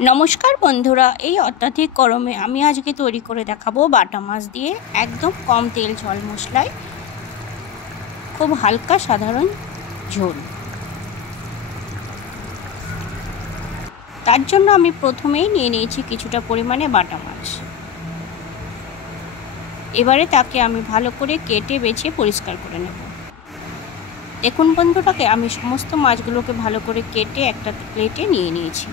নমস্কার বন্ধুরা, এই অত্যাধিক গরমে আমি আজকে তৈরি করে দেখাবো বাটা মাছ দিয়ে একদম কম তেল ঝাল মশলায় খুব হালকা সাধারণ ঝোল। তার জন্য আমি প্রথমেই নিয়ে নিয়েছি কিছুটা পরিমাণে বাটা মাছ। এবারে তাকে আমি ভালো করে কেটে বেছে পরিষ্কার করে নেব। দেখুন বন্ধুটাকে আমি সমস্ত মাছগুলোকে ভালো করে কেটে একটা প্লেটে নিয়ে নিয়েছি।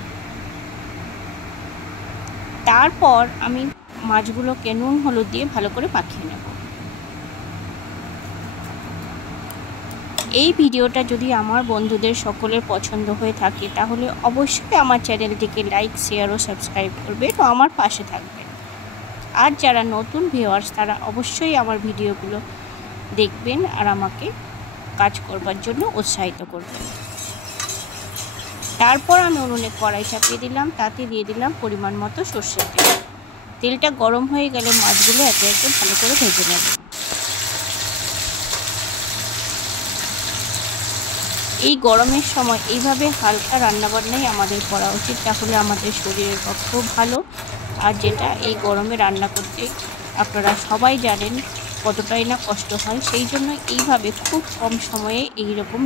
তারপর আমি মাছগুলোকে নুন হলুদ দিয়ে ভালো করে মাখিয়ে নেব। এই ভিডিওটা যদি আমার বন্ধুদের সকলের পছন্দ হয়ে থাকে তাহলে অবশ্যই আমার চ্যানেলটিকে লাইক, শেয়ার ও সাবস্ক্রাইব করবে ও আমার পাশে থাকবে। আর যারা নতুন ভিউয়ার্স তারা অবশ্যই আমার ভিডিওগুলো দেখবেন আর আমাকে কাজ করবার জন্য উৎসাহিত করবেন। তারপর আমি উনুনে কড়াই চাপিয়ে দিলাম, তাতে দিয়ে দিলাম পরিমাণ মতো সর্ষের তেল। তেলটা গরম হয়ে গেলে মাছগুলো একে একে ভালো করে ভেজে নেব। এই গরমের সময় এইভাবে হালকা রান্নাবান্নাই আমাদের করা উচিত, তাহলে আমাদের শরীরের পক্ষেও ভালো। আর যেটা এই গরমে রান্না করতে আপনারা সবাই জানেন কতটাই না কষ্ট হয়, সেই জন্য এইভাবে খুব কম সময়ে এই রকম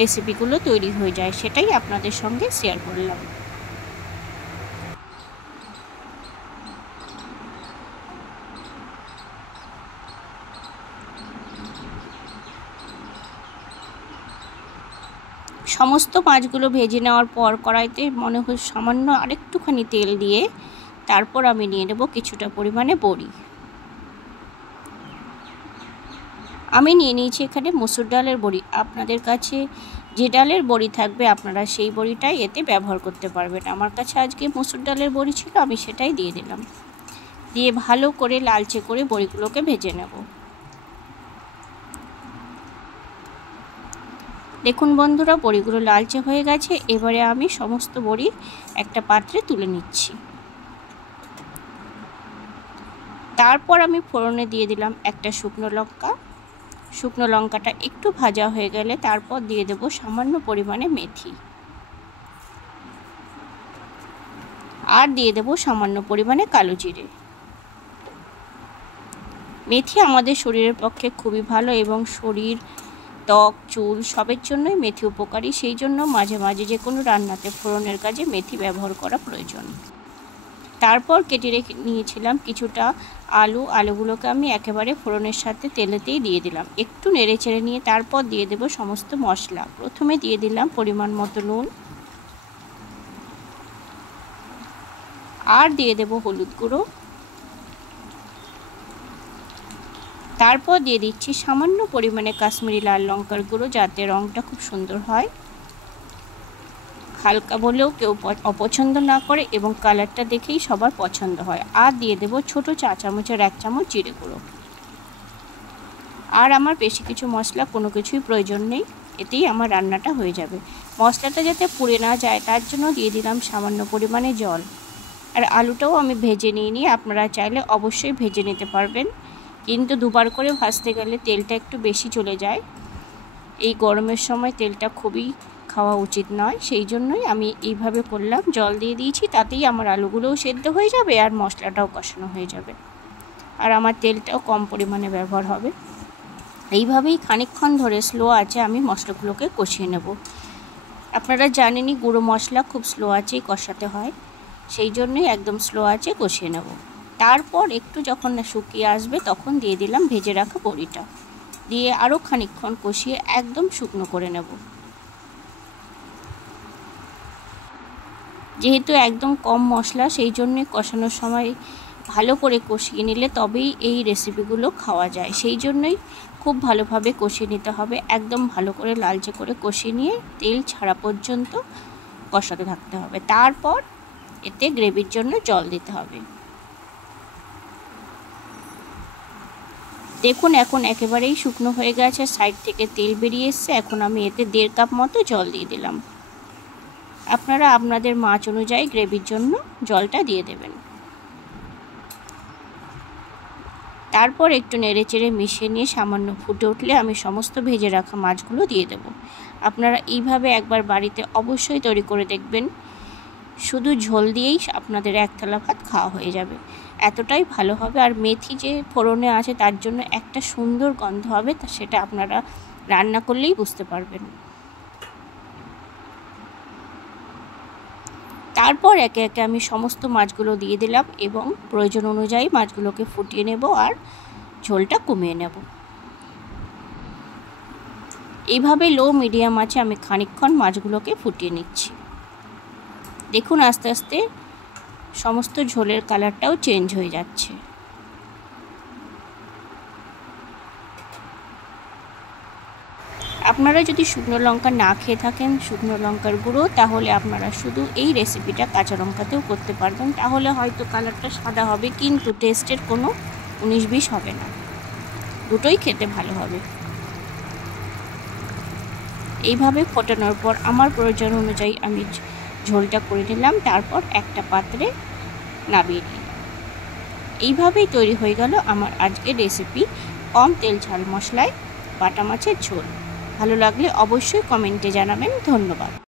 রেসিপিগুলো তৈরি হয়ে যায়, সেটাই আপনাদের সঙ্গে শেয়ার করলাম। সমস্ত মাছগুলো ভেজে নেওয়ার পর কড়াইতে মনে হয় সামান্য আরেকটুখানি তেল দিয়ে তারপর আমি নিয়ে নেব কিছুটা পরিমাণে বড়ি। আমি নিয়ে নিয়েছি এখানে মসুর ডালের বড়ি। আপনাদের কাছে যে ডালের বড়ি থাকবে আপনারা সেই বড়িটাই এতে ব্যবহার করতে পারবেন। আমার কাছে আজকে মসুর ডালের বড়ি ছিল, আমি সেটাই দিয়ে দিলাম। দিয়ে ভালো করে লালচে করে বড়িগুলোকে ভেজে নেব। দেখুন বন্ধুরা, বড়িগুলো লালচে হয়ে গেছে। এবারে আমি সমস্ত বড়ি একটা পাত্রে তুলে নিচ্ছি। তারপর আমি ফোড়নে দিয়ে দিলাম একটা শুকনো লঙ্কা। শুকনো লঙ্কাটা একটু ভাজা হয়ে গেলে তারপর দিয়ে দেব সামান্য পরিমাণে মেথি, আর দিয়ে দেব সামান্য পরিমাণে কালো জিরে। মেথি আমাদের শরীরের পক্ষে খুবই ভালো এবং শরীর, ত্বক, চুল সবের জন্যই মেথি উপকারী। সেই জন্য মাঝে মাঝে যে কোনো রান্নাতে ফোড়নের কাজে মেথি ব্যবহার করা প্রয়োজন। তারপর কেটে রেখে নিয়েছিলাম কিছুটা আলুগুলোকে আমি একেবারে ফোড়নের সাথে তেলেতেই দিয়ে দিলাম। একটু নেড়ে চেড়ে নিয়ে তারপর দিয়ে দেব সমস্ত মশলা। প্রথমে দিয়ে দিলাম পরিমাণ মতো নুন, আর দিয়ে দেব হলুদ গুঁড়ো। তারপর দিয়ে দিচ্ছি সামান্য পরিমাণে কাশ্মীরি লাল লঙ্কার গুঁড়ো, যাতে রঙটা খুব সুন্দর হয়, হালকা বলেও কেউ অপছন্দ না করে এবং কালারটা দেখেই সবার পছন্দ হয়। আর দিয়ে দেব ছোট চা চামচের 1 চামচ জিরে গুঁড়ো। আর আমার বেশি কিছু মশলা কোনো কিছুই প্রয়োজন নেই, এতেই আমার রান্নাটা হয়ে যাবে। মশলাটা যাতে পুড়ে না যায় তার জন্য দিয়ে দিলাম সামান্য পরিমাণে জল। আর আলুটাও আমি ভেজে নিয়ে আপনারা চাইলে অবশ্যই ভেজে নিতে পারবেন, কিন্তু দুবার করে ভাজতে গেলে তেলটা একটু বেশি চলে যায়। এই গরমের সময় তেলটা খুবই খাওয়া উচিত নয়, সেই জন্যই আমি এইভাবে করলাম। জল দিয়ে দিয়েছি, তাতেই আমার আলুগুলোও সেদ্ধ হয়ে যাবে আর মশলাটাও কষানো হয়ে যাবে, আর আমার তেলটাও কম পরিমাণে ব্যবহার হবে। এইভাবেই খানিকক্ষণ ধরে স্লো আঁচে আমি মশলাগুলোকে কষিয়ে নেব। আপনারা জানেনই গুঁড়ো মশলা খুব স্লো আঁচেই কষাতে হয়, সেই জন্যই একদম স্লো আঁচে কষিয়ে নেব। তারপর একটু যখন শুকিয়ে আসবে তখন দিয়ে দিলাম ভেজে রাখা বড়িটা, দিয়ে আরও খানিকক্ষণ কষিয়ে একদম শুকনো করে নেব। যেহেতু একদম কম মশলা, সেই জন্যই কষানোর সময় ভালো করে কষিয়ে নিলে তবেই এই রেসিপিগুলো খাওয়া যায়। সেই জন্যই খুব ভালোভাবে কষিয়ে নিতে হবে, একদম ভালো করে লালচে করে কষিয়ে নিয়ে তেল ছাড়া পর্যন্ত কষাতে থাকতে হবে। তারপর এতে গ্রেভির জন্য জল দিতে হবে। দেখুন এখন একেবারেই শুকনো হয়ে গেছে, সাইড থেকে তেল বেরিয়ে এসছে। এখন আমি এতে 1.5 কাপ মতো জল দিয়ে দিলাম। আপনারা আপনাদের মাছ অনুযায়ী গ্রেভির জন্য জলটা দিয়ে দেবেন। তারপর একটু নেড়েচেড়ে মিশিয়ে নিয়ে সামান্য ফুটে উঠলে আমি সমস্ত ভেজে রাখা মাছগুলো দিয়ে দেব। আপনারা এইভাবে একবার বাড়িতে অবশ্যই তৈরি করে দেখবেন, শুধু ঝোল দিয়েই আপনাদের এক থালা ভাত খাওয়া হয়ে যাবে, এতটাই ভালো হবে। আর মেথি যে ফোড়নে আছে তার জন্য একটা সুন্দর গন্ধ হবে, তা সেটা আপনারা রান্না করলেই বুঝতে পারবেন। তারপর একে একে আমি সমস্ত মাছগুলো দিয়ে দিলাম এবং প্রয়োজন অনুযায়ী মাছগুলোকে ফুটিয়ে নেব আর ঝোলটা কমিয়ে নেব। এইভাবে লো মিডিয়াম আঁচে আমি খানিকক্ষণ মাছগুলোকে ফুটিয়ে নিচ্ছি। দেখুন আস্তে আস্তে সমস্ত ঝোলের কালারটাও চেঞ্জ হয়ে যাচ্ছে। আপনারা যদি শুকনো লঙ্কা না খেয়ে থাকেন শুকনো লঙ্কার গুঁড়ো, তাহলে আপনারা শুধু এই রেসিপিটা কাঁচা লঙ্কাতেও করতে পারবেন। তাহলে হয়তো কালারটা সাদা হবে, কিন্তু টেস্টের কোনো 19-20 হবে না, দুটোই খেতে ভালো হবে। এইভাবে ফোটানোর পর আমার প্রয়োজন অনুযায়ী আমি ঝোলটা করে নিলাম, তারপর একটা পাত্রে নামিয়ে নিলাম। এইভাবেই তৈরি হয়ে গেল আমার আজকের রেসিপি, কম তেল ঝাল মশলায় বাটা মাছের ঝোল। ভালো লাগলে অবশ্যই কমেন্টে জানাবেন। ধন্যবাদ।